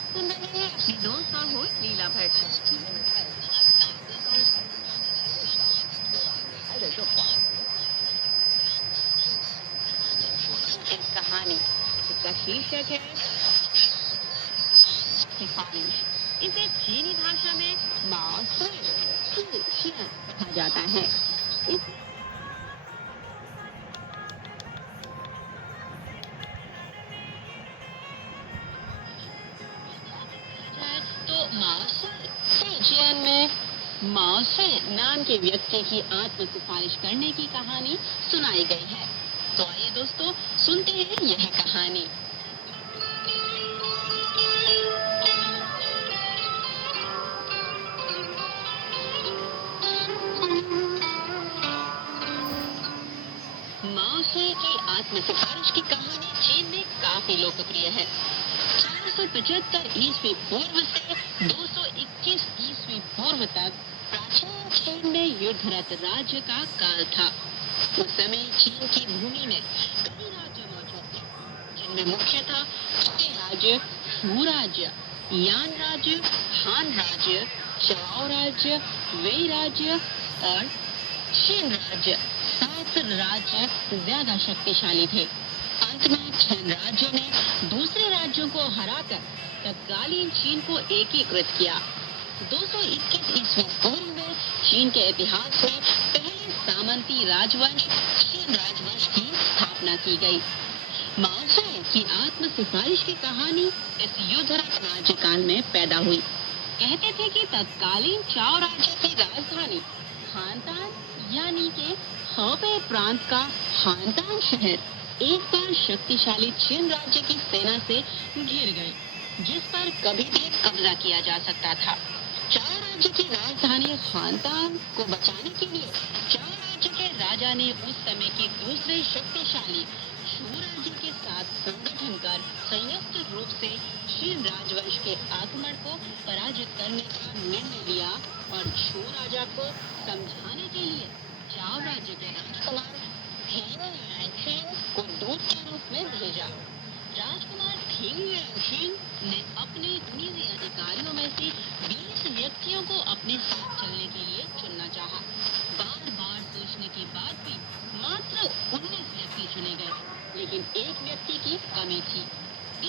आप सुन रहे हैं अपनी दोस्त और होस्ट लीला भट्ट। इस कहानी इसका शीर्षक है सिफारिश। इसे चीनी भाषा में माओ कहा जाता है। इस तो माओ में माओ नाम के व्यक्ति की आत्म सिफारिश करने की कहानी सुनाई गई है। तो आइए दोस्तों सुनते हैं यह कहानी। माओ की आत्म सिफारिश की कहानी चीन में काफी लोकप्रिय है। 475 ईस्वी पूर्व से 221 ईस्वी पूर्व तक प्राचीन चीन में युद्धरत राज्य का काल था। उस समय चीन की भूमि में कई राज्य मौजूद थे, जिनमें मुख्य था राज्य, शू राज्य, यान राज्य, हान राज्य, चाओ राज्य, वेई राज्य और चीन राज्य। 7 राज्य ज्यादा शक्तिशाली थे। अंत में चीन राज्य ने दूसरे राज्यों को हराकर तत्कालीन चीन को एकीकृत किया। 221 ईस्वी पूर्व में चीन के इतिहास में पहले सामंती राजवंश चीन राजवंश की स्थापना की गई। माओ की आत्म सिफारिश की कहानी इस युद्धरत राज्यकाल में पैदा हुई। कहते थे कि तत्कालीन चाओ राज्य की राजधानी हानतान यानी के हबे प्रांत का हानतान शहर एक बार शक्तिशाली चीन राज्य की सेना से घिर गई, जिस पर कभी भी कब्जा किया जा सकता था। चाओ राज्य की राजधानी हानतान को बचाने के लिए चाओ राज्य के राजा ने उस समय की दूसरे शक्तिशाली शू राज्य के साथ संगठन कर संयुक्त रूप से चीन राजवंश के आक्रमण को पराजित करने का निर्णय लिया और शू राजा को समझाने के लिए चाओ राज्य के राजकुमार को दूत के रूप में भेजा। राजकुमार ने अपने निजी अधिकारियों में से 20 व्यक्तियों को अपने साथ चलने के लिए चुनना चाहा। बार बार सोचने के बाद भी मात्र 19 व्यक्ति चुने गए, लेकिन एक व्यक्ति की कमी थी।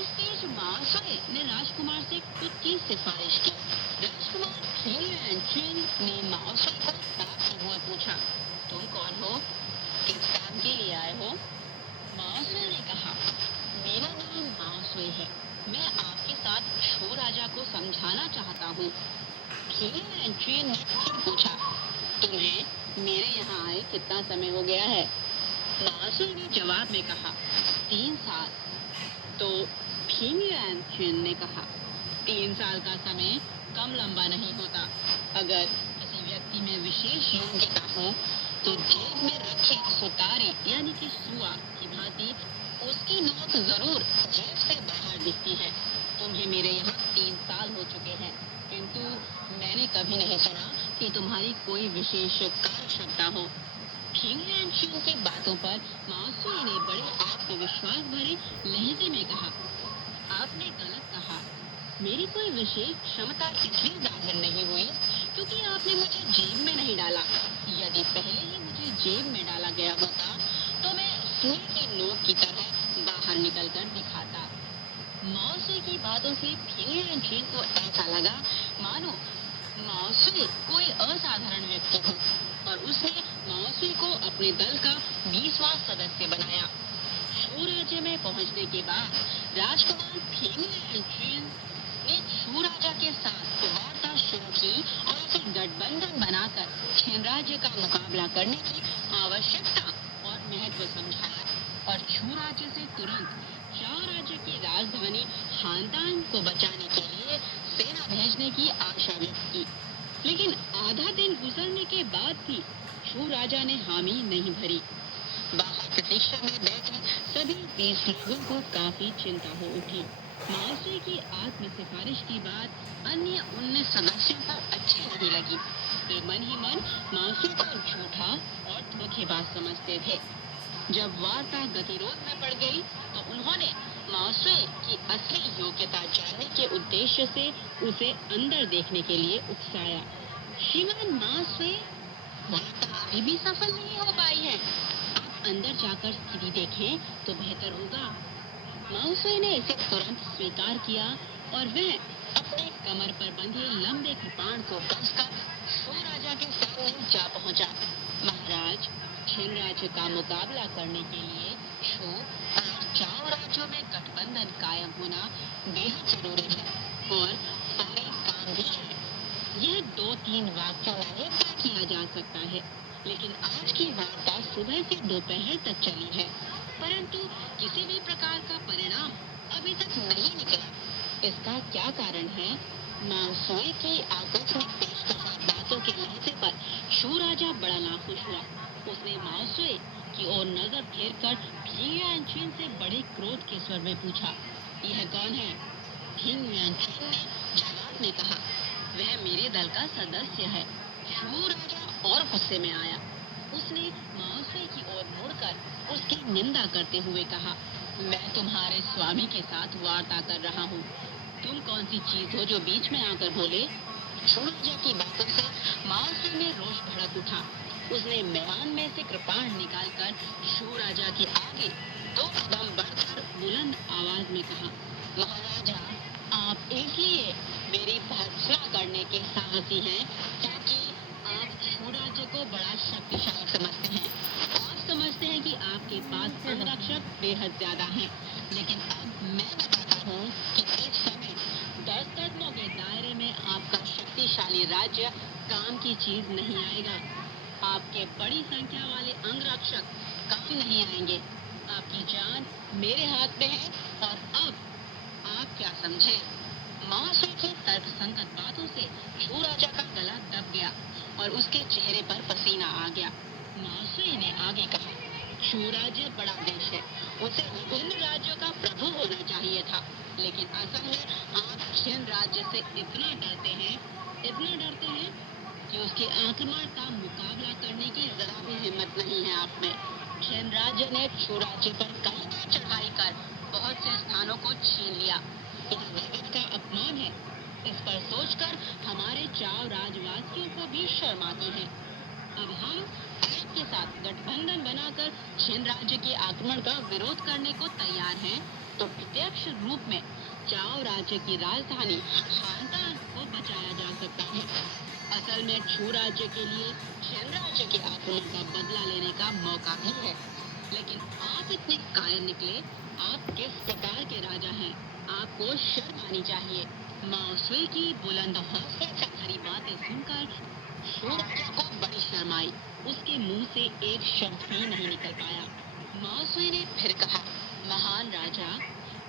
इस बीच माओ ने राजकुमार से खुद की सिफारिश की। राजकुमार ने माओ को ताकते हुए पूछा, तुम कौन हो, किस काम के लिए आए हो? माओ ने कहा, मेरा नाम माओ है, मैं आपके साथ शू राजा को समझाना चाहता हूँ। ने फिर पूछा, तुम्हें मेरे यहाँ आए कितना समय हो गया है? माओ ने जवाब में कहा, 3 साल। तो ने कहा, 3 साल का समय कम लंबा नहीं होता। अगर किसी व्यक्ति में विशेष योग्यता हो तो जेब में रखी सुतारी यानी कि सुआ की भांति उसकी नोक जरूर जेब से बाहर दिखती है। तुम्हें मेरे यहाँ 3 साल हो चुके हैं, किंतु मैंने कभी नहीं सुना कि तुम्हारी कोई विशेष कार्य क्षमता हो। की बातों पर माओ ने बड़े आत्मविश्वास भरे लहजे में कहा, आपने गलत कहा। मेरी कोई विशेष क्षमता इसलिए जाहिर नहीं हुई क्योंकि आपने मुझे जेब में नहीं डाला। यदि पहले ही मुझे जेब में डाला गया होता तो मैं सुई की नोक की तरह बाहर निकल कर दिखाता। माओ की बातों से फिंग को ऐसा लगा मानो माओ कोई असाधारण व्यक्ति हो और उसने माओ को अपने दल का 20वां सदस्य बनाया। शू राज्य में पहुंचने के बाद राजकुमार फिंग ने शू राजा के साथ वार्ता शुरू की और उसे गठबंधन बनाकर चीन राज्य का मुकाबला करने की आवश्यकता और महत्व समझाया और शू राज्य से तुरंत चाओ राज्य की राजधानी हानतान को बचाने के लिए सेना भेजने की आशा व्यक्त की। लेकिन आधा दिन गुजरने के बाद भी शू राजा ने हामी नहीं भरी। बाहर प्रतीक्षा में बैठे सभी 20 लोगों को काफी चिंता हो उठी। माओ की आत्म सिफारिश की बात अन्य 19 सदस्यों को अच्छी नहीं लगी। वे मन ही मन माओ को झूठा और धोखेबाज समझते थे। जब वार्ता गतिरोध में पड़ गई तो उन्होंने माओ की असली योग्यता जानने के उद्देश्य से उसे अंदर देखने के लिए उकसाया। श्रीमान मासुए, वार्ता अभी भी सफल नहीं हो पाई है। आप अंदर जाकर स्थिति देखें तो बेहतर होगा। माउसोई ने इसे तुरंत स्वीकार किया और वह अपने कमर पर बंधे लंबे कृपाण को कसकर शो राजा के सामने जा पहुंचा। महाराज, छिन राज्य का मुकाबला करने के लिए शो और चाओ राज्यों में गठबंधन कायम होना बेहद जरूरी है और फौरी काम भी है। यह 2-3 वाक्यों में तय किया जा सकता है, लेकिन आज की वार्ता सुबह से दोपहर तक चली है, परंतु किसी भी प्रकार का परिणाम अभी तक नहीं निकला। इसका क्या कारण है? माओसुए की आकस्मिक पेशकश बातों के लहजे पर शू राजा बड़ा नाखुश हुआ। उसने माओसुए की ओर नजर फेरकर फिंग यानचुन से बड़े क्रोध के स्वर में पूछा, यह कौन है? फिंग यानचुन ने जवाब में कहा, वह मेरे दल का सदस्य है। शू राजा और गुस्से में आया। उसने माओसुए की ओर मुड़कर उसकी निंदा करते हुए कहा, मैं तुम्हारे स्वामी के साथ वार्ता कर रहा हूँ। तुम कौन सी चीज हो जो बीच में आकर बोले? शू राजा की बातों से माओसुए में रोष भड़क उठा। उसने मैदान में से कृपाण निकालकर शू राजा के आगे 2 कदम बढ़कर बुलंद आवाज में कहा, महाराजा, आप इसलिए मेरी भर्त्सना करने के साहसी हैं क्योंकि आप शू राज्य को बड़ा शक्तिशाली समझते हैं। आप समझते हैं कि आपके पास अंगरक्षक बेहद ज्यादा हैं, लेकिन अब मैं बताता हूँ कि एक समय 10 कदमों के दायरे में आपका शक्तिशाली राज्य काम की चीज नहीं आएगा। आपके बड़ी संख्या वाले अंगरक्षक काम नहीं आएंगे। आपकी जान मेरे हाथ में है और अब आप क्या समझे? माओसुए की तर्कसंगत बातों से शू राजा का गला दब गया और उसके चेहरे पर पसीना आ गया। माओसुए ने आगे कहा, शू राज्य बड़ा देश है, उसे विभिन्न राज्यों का प्रभु होना चाहिए था, लेकिन असल में आप छिन राज्य से इतना डरते हैं कि उसके आक्रमण का मुकाबला करने की जरा भी हिम्मत नहीं है आप में। छिन राज्य ने शू राज्य पर कई बार चढ़ाई कर बहुत से स्थानों को छीन लिया। यह जगत का अपमान है। इस पर सोचकर हमारे चाव राजवासियों को भी शर्म आती है। अब हम आपके साथ गठबंधन बनाकर छिन राज्य के आक्रमण का विरोध करने को तैयार हैं, तो प्रत्यक्ष रूप में चाव राज्य की राजधानी हानतान को बचाया जा सकता है। असल में छू राज्य के लिए छिन राज्य के आक्रमण का बदला लेने का मौका भी है, लेकिन आप इतने कायर निकले। आप किस प्रकार के राजा हैं? आपको शर्म आनी चाहिए। माओसुए की बुलंद हौसले से भरी बातें सुनकर शू राजा को बड़ी शर्म आई। उसके मुंह से एक शब्द भी नहीं निकल पाया। माओसुए ने फिर कहा, महान राजा,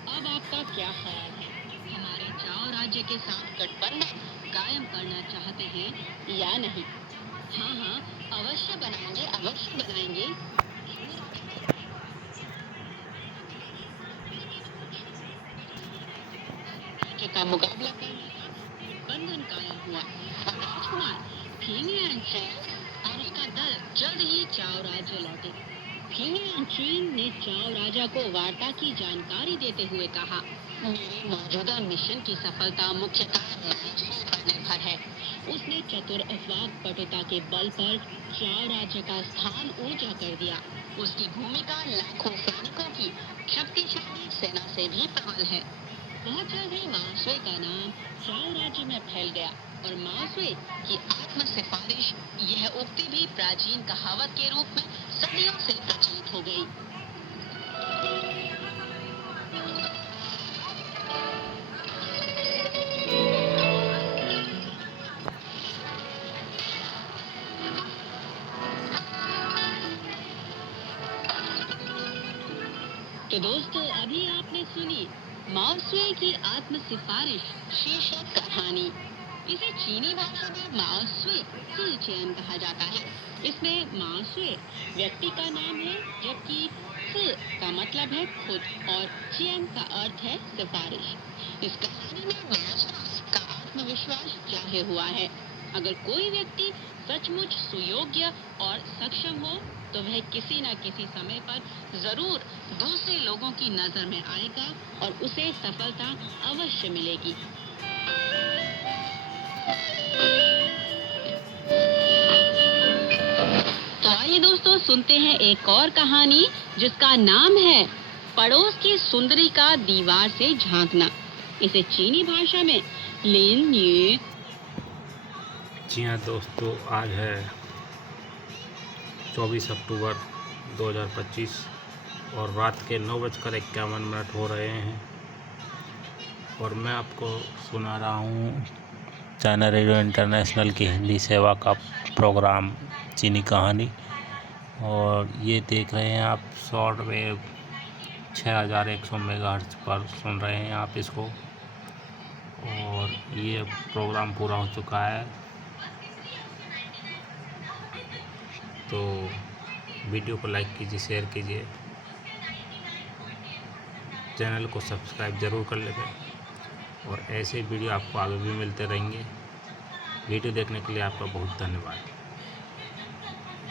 अब आपका क्या ख्याल है? हमारे चाओ राज्य के साथ गठबंधन कायम करना चाहते हैं या नहीं? हाँ हाँ, अवश्य बनाएंगे, अवश्य बनाएंगे। राज्य का मुकाबला करने का गठबंधन कायम हुआ और राजकुमार फिंग यानचुन और उसका दल जल्द ही चाओ राज्य लौटे। फिंग यानचुन ने चाओ राजा को वार्ता की जानकारी देते हुए कहा, मेरे मौजूदा मिशन की सफलता मुख्यतः माओसुए पर निर्भर है। उसने चतुर वाक्पटुता के बल पर चाओ राज्य का स्थान ऊंचा कर दिया। उसकी भूमिका लाखों सैनिकों की शक्तिशाली सेना से भी प्रबल है। बहुत जल्द ही माओसुए का नाम चाओ राज्य में फैल गया और माओसुए की आत्म सिफारिश, यह उक्ति भी प्राचीन कहावत के रूप में सदियों से प्रचलित हो गई। तो दोस्तों, अभी आपने सुनी माओसुए की आत्म सिफारिश शीर्षक कहानी। इसे चीनी भाषा में माओसुए चेन कहा जाता है। इसमें माओसुए व्यक्ति का नाम है, जबकि का मतलब है खुद और चेन का अर्थ है सिफारिश। इस कहानी में माओसुए का आत्मविश्वास जाहिर हुआ है। अगर कोई व्यक्ति सचमुच सुयोग्य और सक्षम हो तो वह किसी न किसी समय पर जरूर दूसरे लोगों की नजर में आएगा और उसे सफलता अवश्य मिलेगी। तो आइए दोस्तों, सुनते हैं एक और कहानी जिसका नाम है पड़ोस की सुंदरी का दीवार से झांकना। इसे चीनी भाषा में लिन ये। जी हाँ दोस्तों, आज है 24 अक्टूबर 2025 और रात के 9:51 हो रहे हैं और मैं आपको सुना रहा हूँ चाइना रेडियो इंटरनेशनल की हिंदी सेवा का प्रोग्राम चीनी कहानी। और ये देख रहे हैं आप शॉर्ट वेव 6100 मेगाहर्ट्ज पर सुन रहे हैं आप इसको। और ये प्रोग्राम पूरा हो चुका है, तो वीडियो को लाइक कीजिए, शेयर कीजिए, चैनल को सब्सक्राइब ज़रूर कर लेंगे और ऐसे वीडियो आपको आगे भी मिलते रहेंगे। वीडियो देखने के लिए आपका बहुत धन्यवाद।